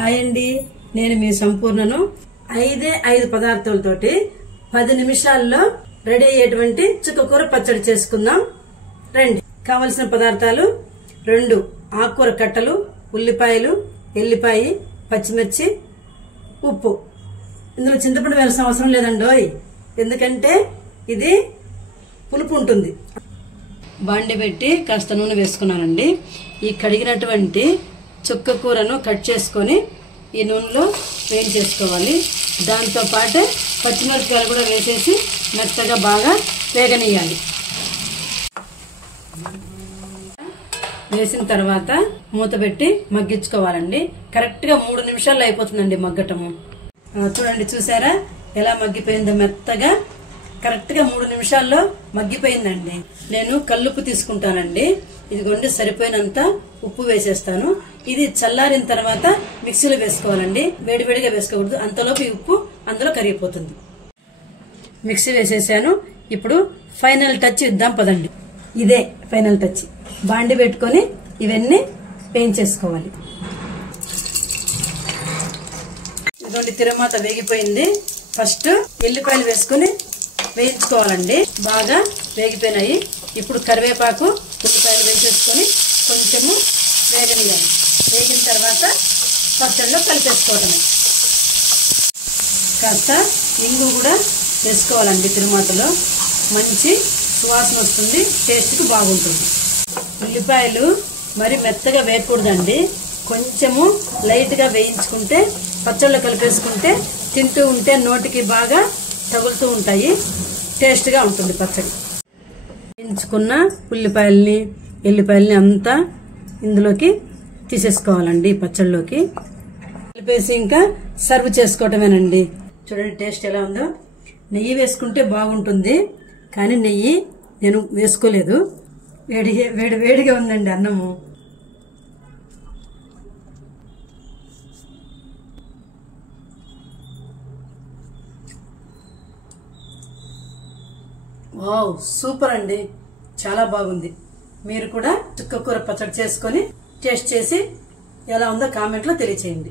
Hi అండి, నేను మీ సంపూర్ణను. 5 పదార్థాలతోటి 10 నిమిషాల్లో రెడీ అయ్యేటువంటి చుక్కకూర పచ్చడి చేసుకుందాం రండి. కావలసిన పదార్థాలు: 2 ఆకుకూర కట్టలు, ఉల్లిపాయలు, ఎల్లిపాయ, పచ్చిమిర్చి, ఉప్పు. ఇందులో చింతపండు వేయాల్సిన అవసరం లేదండోయ్, ఎందుకంటే ఇది పులుపు ఉంటుంది. బాండి పెట్టి కాస్త నూనె వేసుకున్నానండి. ఈ కడిగినటువంటి చుక్క కూరను కట్ చేసుకొని ఈ నూనెలో వేయించేసుకోవాలి. దాంతో పాటు పచ్చిమిరపకాయలు కూడా వేసేసి మెత్తగా బాగా వేగనీయాలి. వేసిన తర్వాత మూత పెట్టి మగ్గించుకోవాలండి. కరెక్ట్ గా 3 నిమిషాల్లో అయిపోతుందండి మగ్గటము. చూడండి, చూసారా ఎలా మగ్గిపోయిందో మెత్తగా. కరెక్ట్ గా 3 నిమిషాల్లో మగ్గిపోయిందండి. నేను కల్లుప్పు తీసుకుంటానండి. ఇదిగోండి, సరిపోయినంత ఉప్పు వేసేస్తాను. ఇది చల్లారిన తర్వాత మిక్సీలో వేసుకోవాలండి, వేడివేడిగా వేసుకోకూడదు, అంతలోపు ఈ ఉప్పు అందులో కరిగిపోతుంది. మిక్సీ వేసేసాను. ఇప్పుడు ఫైనల్ టచ్ ఇద్దాం పదండి. ఇదే ఫైనల్ టచ్. బాండి పెట్టుకొని ఇవన్నీ వేయించేసుకోవాలి. ఇదిగోండి, తిరమాత వేగిపోయింది. ఫస్ట్ ఎల్లిపాయలు వేసుకుని వేయించుకోవాలండి. బాగా వేగిపోయినాయి. ఇప్పుడు కరివేపాకు, ఉల్లిపాయలు వేసేసుకొని కొంచెము వేగనియాలి. వేగిన తర్వాత పచ్చడిలో కలిపేసుకోవటమే. కాస్త ఇంగు కూడా వేసుకోవాలండి. తిరుమాతలో మంచి సువాసన వస్తుంది, టేస్ట్కి బాగుంటుంది. ఉల్లిపాయలు మరి మెత్తగా వేయకూడదండి, కొంచెము లైట్గా వేయించుకుంటే పచ్చళ్ళలో కలిపేసుకుంటే తింటూ ఉంటే నోటికి బాగా తగులుతూ ఉంటాయి, టేస్ట్గా ఉంటుంది పచ్చడి. వేయించుకున్న ఉల్లిపాయల్ని, ఎల్లిపాయల్ని అంతా ఇందులోకి తీసేసుకోవాలండి. పచ్చళ్ళలోకి కలిపేసి ఇంకా సర్వ్ చేసుకోవటమేనండి. చూడండి టేస్ట్ ఎలా ఉందో. నెయ్యి వేసుకుంటే బాగుంటుంది, కానీ నెయ్యి నేను వేసుకోలేదు. వేడిగా ఉందండి అన్నము. వావ్, సూపర్ అండి, చాలా బాగుంది. మీరు కూడా చుక్కకూర పచ్చడి చేసుకొని టేస్ట్ చేసి ఎలా ఉందో కామెంట్లో తెలియచేయండి.